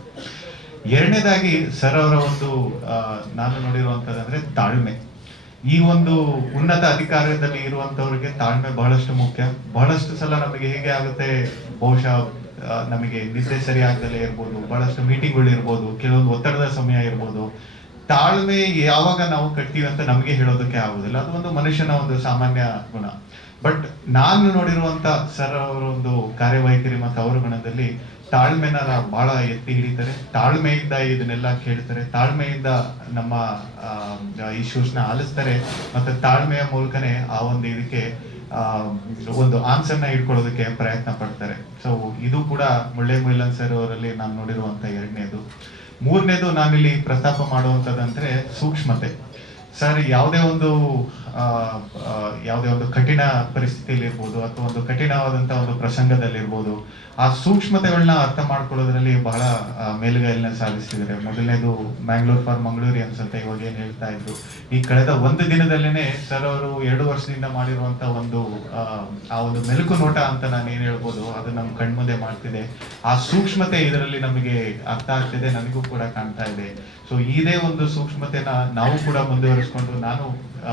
ಎರಡನೇದಾಗಿ ಸರ್ ಅವರ ಒಂದು ನಾನು ನೋಡಿರುವಂತದಂದ್ರೆ ತಾಳ್ಮೆ. ಈ ಒಂದು ಉನ್ನತ ಅಧಿಕಾರದಲ್ಲಿ ಇರುವಂತವರಿಗೆ ತಾಳ್ಮೆ ಬಹಳಷ್ಟು ಮುಖ್ಯ. ಬಹಳಷ್ಟು ಸಲ ನಮಗೆ ಹೇಗೆ ಆಗುತ್ತೆ, ಬಹುಶಃ ನಮಗೆ ನಿದ್ದೆ ಸರಿ ಆಗದಲ್ಲೇ ಇರ್ಬೋದು, ಬಹಳಷ್ಟು ಮೀಟಿಂಗ್ಗಳು ಇರ್ಬೋದು, ಕೆಲವೊಂದು ಒತ್ತಡದ ಸಮಯ ಇರ್ಬೋದು. ತಾಳ್ಮೆ ಯಾವಾಗ ನಾವು ಕಟ್ತೀವಿ ಅಂತ ನಮಗೆ ಹೇಳೋದಕ್ಕೆ ಆಗುದಿಲ್ಲ ಅದು ಒಂದು ಮನುಷ್ಯನ ಒಂದು ಸಾಮಾನ್ಯ ಗುಣ. ಬಟ್ ನಾನು ನೋಡಿರುವಂತ ಸರ್ ಅವರ ಒಂದು ಕಾರ್ಯವೈಖರಿ ಮತ್ತು ಅವರ ಗುಣದಲ್ಲಿ ತಾಳ್ಮೆನ ಬಹಳ ಎತ್ತಿ ಹಿಡಿತಾರೆ. ತಾಳ್ಮೆಯಿಂದ ಇದನ್ನೆಲ್ಲ ಕೇಳ್ತಾರೆ. ತಾಳ್ಮೆಯಿಂದ ನಮ್ಮ ಇಶ್ಯೂಸ್ನ ಆಲಿಸ್ತಾರೆ. ಮತ್ತೆ ತಾಳ್ಮೆಯ ಮೂಲಕನೇ ಆ ಒಂದು ಇದಕ್ಕೆ ಒಂದು ಆನ್ಸರ್ನ ಇಟ್ಕೊಳ್ಳೋದಕ್ಕೆ ಪ್ರಯತ್ನ ಪಡ್ತಾರೆ. ಸೊ ಇದು ಕೂಡ ಮುಳ್ಳೆ ಮೊಯ್ಲನ್ ಸರ್ ಅವರಲ್ಲಿ ನಾನು ನೋಡಿರುವಂತ ಎರಡನೇದು. ಮೂರನೇದು ನಾನಿಲ್ಲಿ ಪ್ರಸ್ತಾಪ ಮಾಡುವಂತದ್ದಂದ್ರೆ ಸೂಕ್ಷ್ಮತೆ. ಸರ್ ಯಾವುದೇ ಒಂದು ಯಾವುದೇ ಒಂದು ಕಠಿಣ ಪರಿಸ್ಥಿತಿಯಲ್ಲಿ ಇರ್ಬೋದು ಅಥವಾ ಒಂದು ಕಠಿಣವಾದಂಥ ಒಂದು ಪ್ರಸಂಗದಲ್ಲಿರ್ಬೋದು ಆ ಸೂಕ್ಷ್ಮತೆಗಳನ್ನ ಅರ್ಥ ಮಾಡ್ಕೊಳ್ಳೋದ್ರಲ್ಲಿ ಬಹಳ ಮೇಲುಗೈಲನ್ನ ಸಾಧಿಸಿದ್ದಾರೆ. ಮೊದಲನೇದು ಮ್ಯಾಂಗ್ಳೂರ್ ಫಾರ್ ಮಂಗಳೂರಿ ಅಂತ ಇವಾಗ ಏನು ಹೇಳ್ತಾ ಇದ್ರು. ಈ ಕಳೆದ ಒಂದು ದಿನದಲ್ಲೇನೆ ಸರ್ ಅವರು ಎರಡು ವರ್ಷದಿಂದ ಮಾಡಿರುವಂತ ಒಂದು ಆ, ಒಂದು ಮೆಲುಕು ನೋಟ ಅಂತ ನಾನು ಏನ್ ಹೇಳ್ಬೋದು ಅದು ನಮ್ಮ ಕಣ್ಮುಂದೆ ಮಾಡ್ತಿದೆ. ಆ ಸೂಕ್ಷ್ಮತೆ ಇದರಲ್ಲಿ ನಮಗೆ ಅರ್ಥ ಆಗ್ತಿದೆ ನನಗೂ ಕೂಡ ಕಾಣ್ತಾ ಇದೆ. ಸೊ ಇದೇ ಒಂದು ಸೂಕ್ಷ್ಮತೆನ ನಾವು ಕೂಡ ಮುಂದುವರಿಸ್ಕೊಂಡು ನಾನು ಆ,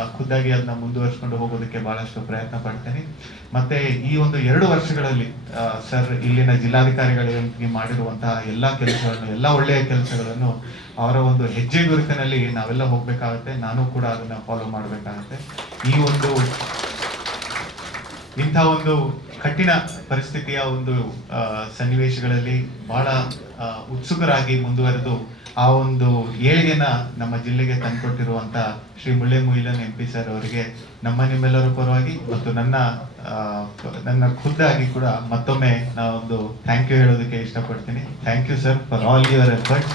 ಖುದ್ದಾಗಿ ಅದನ್ನ ಮುಂದುವರಿಸ್ಕೊಂಡು ಹೋಗೋದಕ್ಕೆ ಬಹಳಷ್ಟು ಪ್ರಯತ್ನ ಪಡ್ತೇನೆ. ಮತ್ತೆ ಈ ಒಂದು ಎರಡು ವರ್ಷಗಳಲ್ಲಿ ಸರ್ ಇಲ್ಲಿನ ಜಿಲ್ಲಾಧಿಕಾರಿಗಳಿಗೆ ಮಾಡಿರುವಂತಹ ಎಲ್ಲಾ ಕೆಲಸಗಳನ್ನು ಎಲ್ಲಾ ಒಳ್ಳೆಯ ಕೆಲಸಗಳನ್ನು ಅವರ ಒಂದು ಹೆಜ್ಜೆ ಗುರುತಿನಲ್ಲಿ ನಾವೆಲ್ಲ ಹೋಗ್ಬೇಕಾಗತ್ತೆ. ನಾನು ಕೂಡ ಅದನ್ನ ಫಾಲೋ ಮಾಡ್ಬೇಕಾಗತ್ತೆ. ಈ ಒಂದು, ಇಂಥ ಒಂದು ಕಠಿಣ ಪರಿಸ್ಥಿತಿಯ ಒಂದು ಸನ್ನಿವೇಶಗಳಲ್ಲಿ ಬಹಳ ಉತ್ಸುಕರಾಗಿ ಮುಂದುವರೆದು ಆ ಒಂದು ಏಳಿಗೆನ ನಮ್ಮ ಜಿಲ್ಲೆಗೆ ತಂದುಕೊಟ್ಟಿರುವಂತ Shri Mullai Mugilan M P sir ಅವರಿಗೆ ನಮ್ಮ ನಿಮ್ಮೆಲ್ಲರ ಪರವಾಗಿ ಮತ್ತು ನನ್ನ ನನ್ನ ಖುದ್ದಾಗಿ ಕೂಡ ಮತ್ತೊಮ್ಮೆ ನಾವೊಂದು ಥ್ಯಾಂಕ್ ಯು ಹೇಳೋದಕ್ಕೆ ಇಷ್ಟಪಡ್ತೀನಿ. Thank you sir for all your effort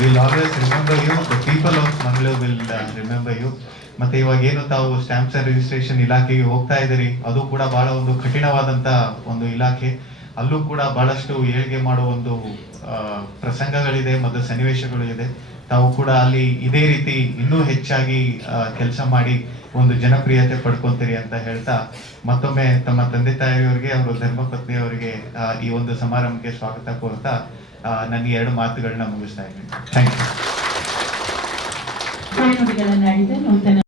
will always remember you the people of Mangaluru will remember you ಮತ್ತೆ ಇವಾಗ ಏನು ತಾವು ಸ್ಟ್ಯಾಂಪ್ಸ್ ಅಂಡ್ ರಿಜಿಸ್ಟ್ರೇಷನ್ ಇಲಾಖೆಗೆ ಹೋಗ್ತಾ ಇದ್ದೀರಿ, ಅದು ಕೂಡ ಬಹಳ ಒಂದು ಕಠಿಣವಾದಂತ ಒಂದು ಇಲಾಖೆ. ಅಲ್ಲೂ ಕೂಡ ಬಹಳಷ್ಟು ಏಳಿಗೆ ಮಾಡುವ ಒಂದು ಪ್ರಸಂಗಗಳಿದೆ ಮತ್ತು ಸನ್ನಿವೇಶಗಳು ಇದೆ. ತಾವು ಕೂಡ ಅಲ್ಲಿ ಇದೇ ರೀತಿ ಇನ್ನೂ ಹೆಚ್ಚಾಗಿ ಕೆಲಸ ಮಾಡಿ ಒಂದು ಜನಪ್ರಿಯತೆ ಪಡ್ಕೊಂತೀರಿ ಅಂತ ಹೇಳ್ತಾ, ಮತ್ತೊಮ್ಮೆ ತಮ್ಮ ತಂದೆ ತಾಯಿಯವರಿಗೆ, ಅವರು ಧರ್ಮಪತ್ನಿಯವರಿಗೆ ಈ ಒಂದು ಸಮಾರಂಭಕ್ಕೆ ಸ್ವಾಗತ ಕೋರ್ತಾ ನನಗೆ ಎರಡು ಮಾತುಗಳನ್ನ ಮುಗಿಸ್ತಾ ಇದ್ದೀನಿ. Thank you